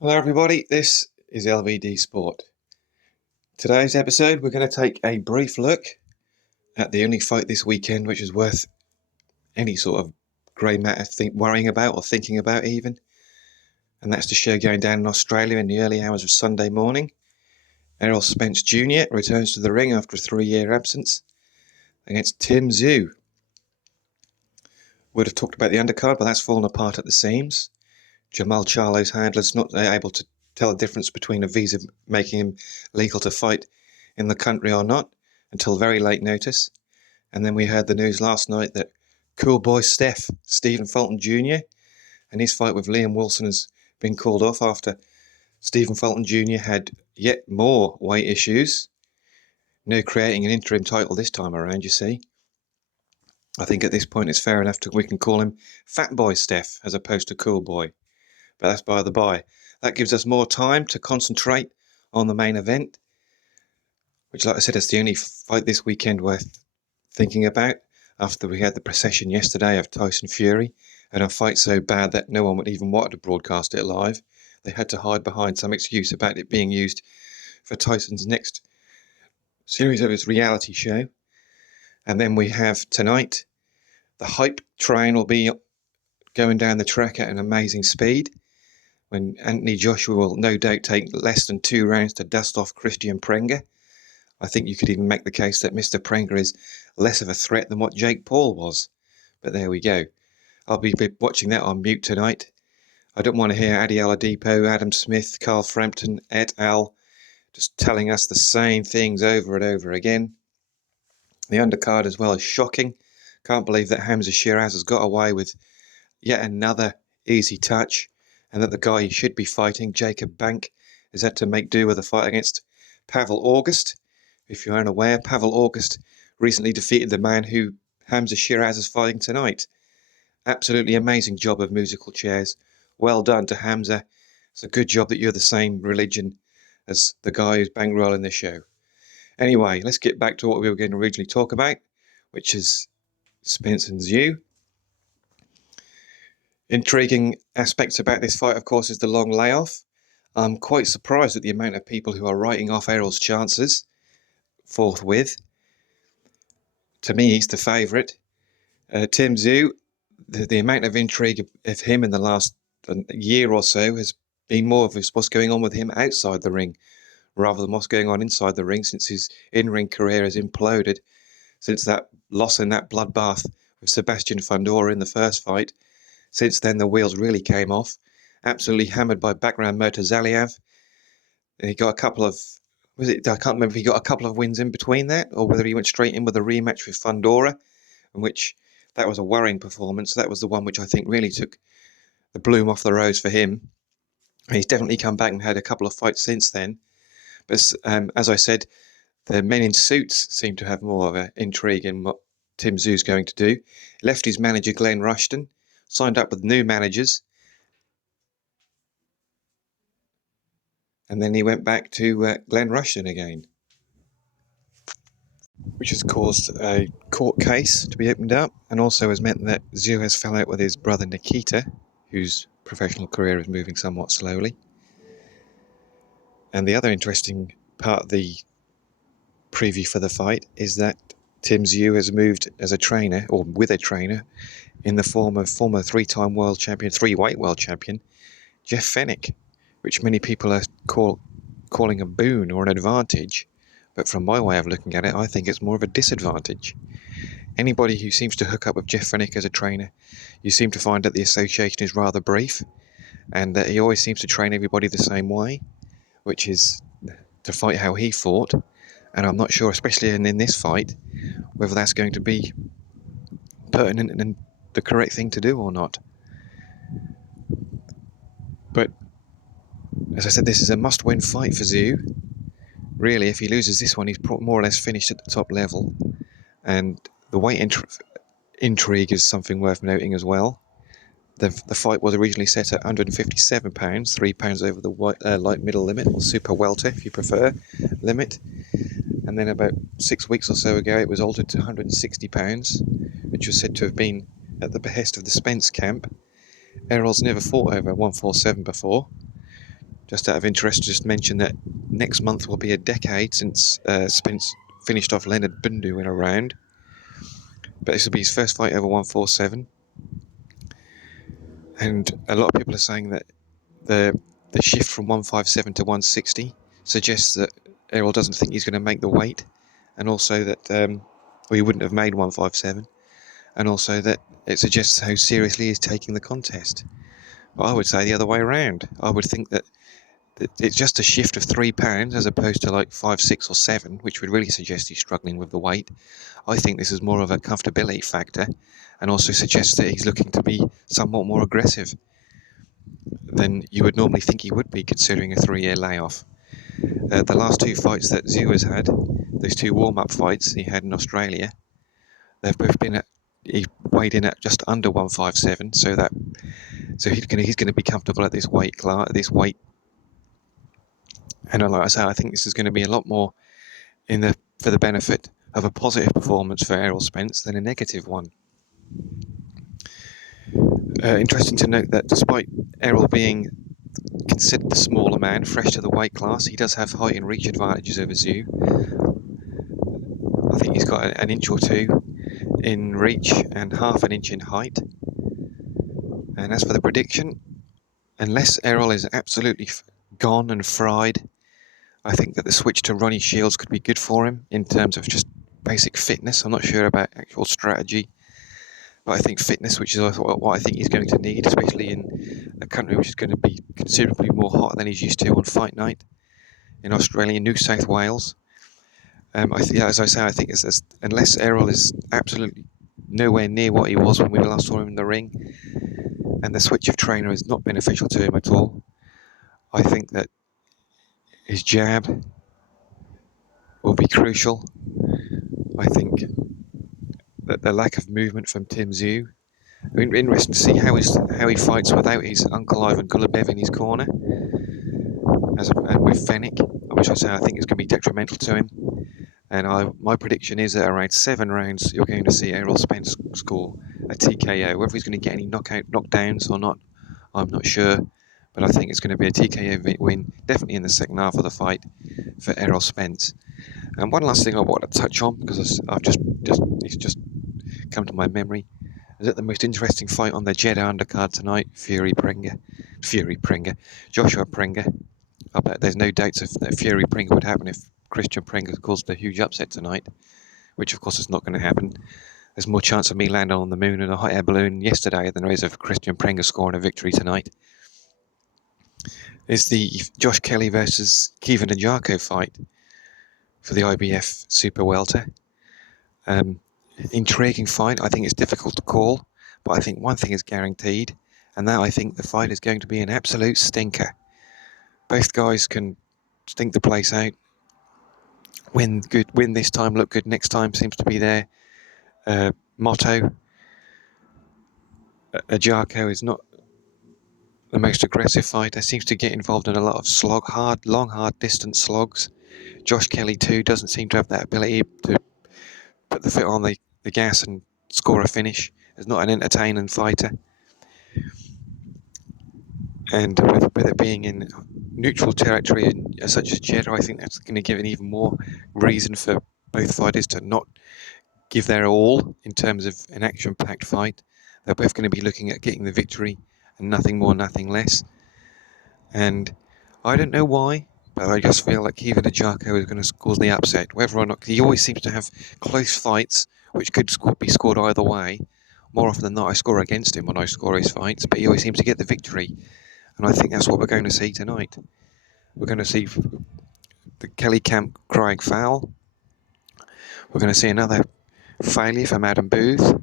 Hello everybody, this is LVD Sport. Today's episode we're going to take a brief look at the only fight this weekend which is worth any sort of grey matter worrying about or thinking about even. And that's the show going down in Australia in the early hours of Sunday morning. Errol Spence Jr. returns to the ring after a 3-year absence against Tszyu. Would have talked about the undercard, but that's fallen apart at the seams. Jamal Charlo's handler's not able to tell the difference between a visa making him legal to fight in the country or not until very late notice. And then we heard the news last night that cool boy Stephen Fulton Jr. and his fight with Liam Wilson has been called off after Stephen Fulton Jr. had yet more weight issues. No creating an interim title this time around, you see. I think at this point it's fair enough we can call him Fat Boy Steph as opposed to Cool Boy. But that's by the by. That gives us more time to concentrate on the main event, which, like I said, is the only fight this weekend worth thinking about after we had the procession yesterday of Tyson Fury, and a fight so bad that no one would even want to broadcast it live. They had to hide behind some excuse about it being used for Tyson's next series of his reality show. And then we have tonight, the hype train will be going down the track at an amazing speed, when Anthony Joshua will no doubt take less than 2 rounds to dust off Christian Prenga. I think you could even make the case that Mr. Prenga is less of a threat than what Jake Paul was. But there we go. I'll be watching that on mute tonight. I don't want to hear Adi Oladipo, Adam Smith, Carl Frampton, et al. Just telling us the same things over and over again. The undercard as well is shocking. Can't believe that Hamza Shiraz has got away with yet another easy touch, and that the guy he should be fighting, Jacob Bank, has had to make do with a fight against Pavel August. If you're unaware, Pavel August recently defeated the man who Hamza Shiraz is fighting tonight. Absolutely amazing job of musical chairs. Well done to Hamza. It's a good job that you're the same religion as the guy who's bankrolling the show. Anyway, let's get back to what we were going to originally talk about, which is Spence and Tszyu. Intriguing aspects about this fight, of course, is the long layoff. I'm quite surprised at the amount of people who are writing off Errol's chances forthwith. To me, he's the favourite. Tszyu, the amount of intrigue of him in the last year or so has been more of what's going on with him outside the ring, rather than what's going on inside the ring, since his in-ring career has imploded since that loss in that bloodbath with Sebastian Fundora in the first fight. Since then, the wheels really came off. Absolutely hammered by background Murtazaliev. He got a couple of... I can't remember if he got a couple of wins in between that, or whether he went straight in with a rematch with Fundora, in which that was a worrying performance. That was the one which I think really took the bloom off the rose for him. He's definitely come back and had a couple of fights since then. But as I said, the men in suits seem to have more of an intrigue in what Tszyu's going to do. He left his manager, Glenn Rushton, signed up with new managers, and then he went back to Glenn Rushton again, which has caused a court case to be opened up, and also has meant that Tszyu has fell out with his brother Nikita, whose professional career is moving somewhat slowly. And the other interesting part of the preview for the fight is that Tszyu has moved as a trainer, or with a trainer, in the form of former 3-time world champion, 3-weight world champion, Jeff Fennick, which many people are calling a boon or an advantage. But from my way of looking at it, I think it's more of a disadvantage. Anybody who seems to hook up with Jeff Fennick as a trainer, you seem to find that the association is rather brief, and that he always seems to train everybody the same way, which is to fight how he fought. And I'm not sure, especially in this fight, whether that's going to be pertinent and the correct thing to do or not. But as I said, this is a must-win fight for Tszyu. Really, if he loses this one, he's more or less finished at the top level. And the weight intrigue is something worth noting as well. The fight was originally set at £157, 3 pounds over the light middle limit, or super welter if you prefer, limit. And then about 6 weeks or so ago, it was altered to £160, which was said to have been at the behest of the Spence camp. Errol's never fought over 147 before. Just out of interest, just mention that next month will be a decade since Spence finished off Leonard Bundu in a round. But this will be his first fight over 147. And a lot of people are saying that the shift from 157 to 160 suggests that Errol doesn't think he's going to make the weight, and also that he wouldn't have made 157, and also that it suggests how seriously he's taking the contest. But I would say the other way around. I would think that it's just a shift of £3 as opposed to like 5, 6 or 7, which would really suggest he's struggling with the weight. I think this is more of a comfortability factor, and also suggests that he's looking to be somewhat more aggressive than you would normally think he would be, considering a 3-year layoff. The last 2 fights that Tszyu has had, those 2 warm-up fights he had in Australia, they've both been he weighed in at just under 157, so he's going to be comfortable at this weight And like I say, I think this is going to be a lot more for the benefit of a positive performance for Errol Spence than a negative one. Interesting to note that despite Errol being considered the smaller man, fresh to the weight class, he does have height and reach advantages over Tszyu. I think he's got an inch or 2 in reach and half an inch in height. And as for the prediction, unless Errol is absolutely gone and fried, I think that the switch to Ronnie Shields could be good for him in terms of just basic fitness. I'm not sure about actual strategy, but I think fitness, which is what I think he's going to need, especially in a country which is going to be considerably more hot than he's used to on fight night in Australia, New South Wales. As I say, I think unless Errol is absolutely nowhere near what he was when we last saw him in the ring, and the switch of trainer is not beneficial to him at all, I think that his jab will be crucial. I think that the lack of movement from Tszyu. Interesting to see how he fights without his Uncle Ivan Golubev in his corner, and with Fennick, which I think is going to be detrimental to him. And my prediction is that around 7 rounds, you're going to see Errol Spence score a TKO. Whether he's going to get any knockdowns or not, I'm not sure. But I think it's going to be a TKO win, definitely in the second half of the fight for Errol Spence. And one last thing I want to touch on, because it's just come to my memory, is that the most interesting fight on the Jeddah undercard tonight, Joshua Prenga. I bet there's no doubts that Fury Prenga would happen if Christian Prenga caused a huge upset tonight, which of course is not going to happen. There's more chance of me landing on the moon in a hot air balloon yesterday than there is of Christian Prenga scoring a victory tonight. Is the Josh Kelly versus Kevin Dejako fight for the IBF Super Welter. Intriguing fight. I think it's difficult to call, but I think one thing is guaranteed, and that I think the fight is going to be an absolute stinker. Both guys can stink the place out. Win this time, look good next time seems to be their motto. Dejako is not the most aggressive fighter, seems to get involved in a lot of long hard distance slogs. Josh Kelly too doesn't seem to have that ability to put the foot on the gas and score a finish. Is not an entertaining fighter. And with it being in neutral territory such as Jeddah, I think that's going to give an even more reason for both fighters to not give their all in terms of an action-packed fight. They're both going to be looking at getting the victory and nothing more, nothing less. And I don't know why, but I just feel like Kevin Dejako is going to cause the upset. Whether or not, he always seems to have close fights which could be scored either way. More often than not, I score against him when I score his fights, but he always seems to get the victory. And I think that's what we're going to see tonight. We're going to see the Kelly camp crying foul. We're going to see another failure from Adam Booth.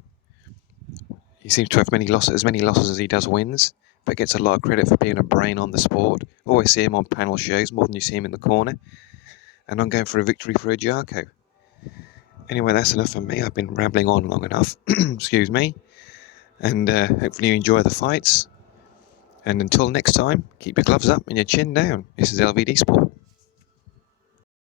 He seems to have as many losses as he does wins, but gets a lot of credit for being a brain on the sport. Always see him on panel shows more than you see him in the corner. And I'm going for a victory for Dejako. Anyway, that's enough for me. I've been rambling on long enough. Excuse me. And hopefully you enjoy the fights. And until next time, keep your gloves up and your chin down. This is LVD Sport.